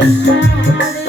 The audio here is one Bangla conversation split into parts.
Thank you.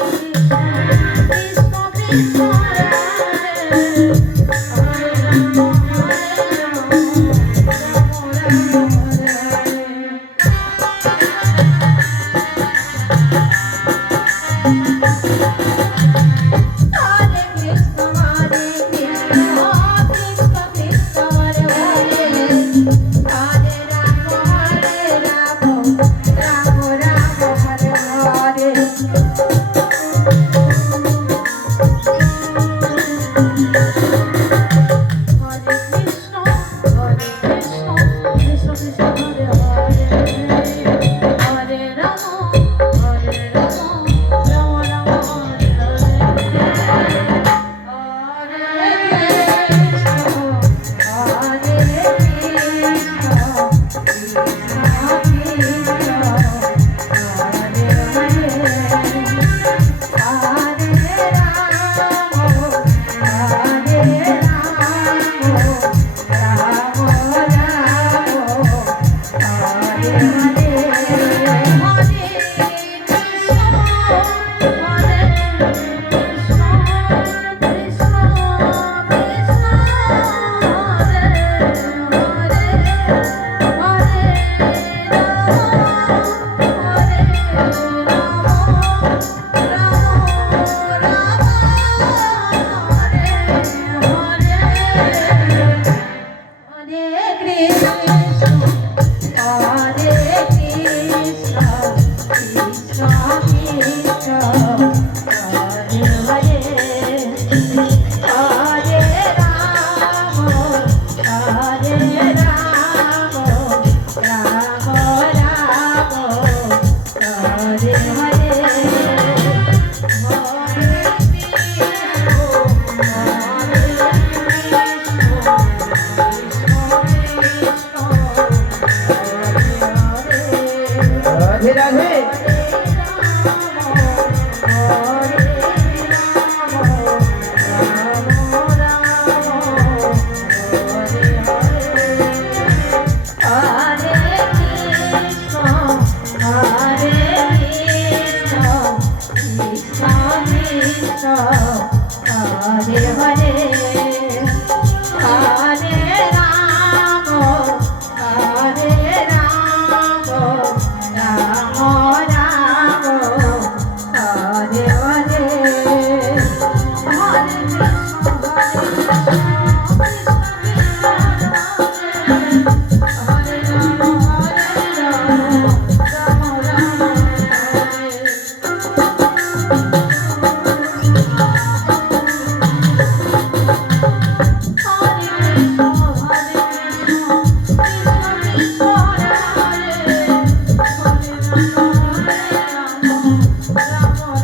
Hare Hare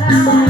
Bye.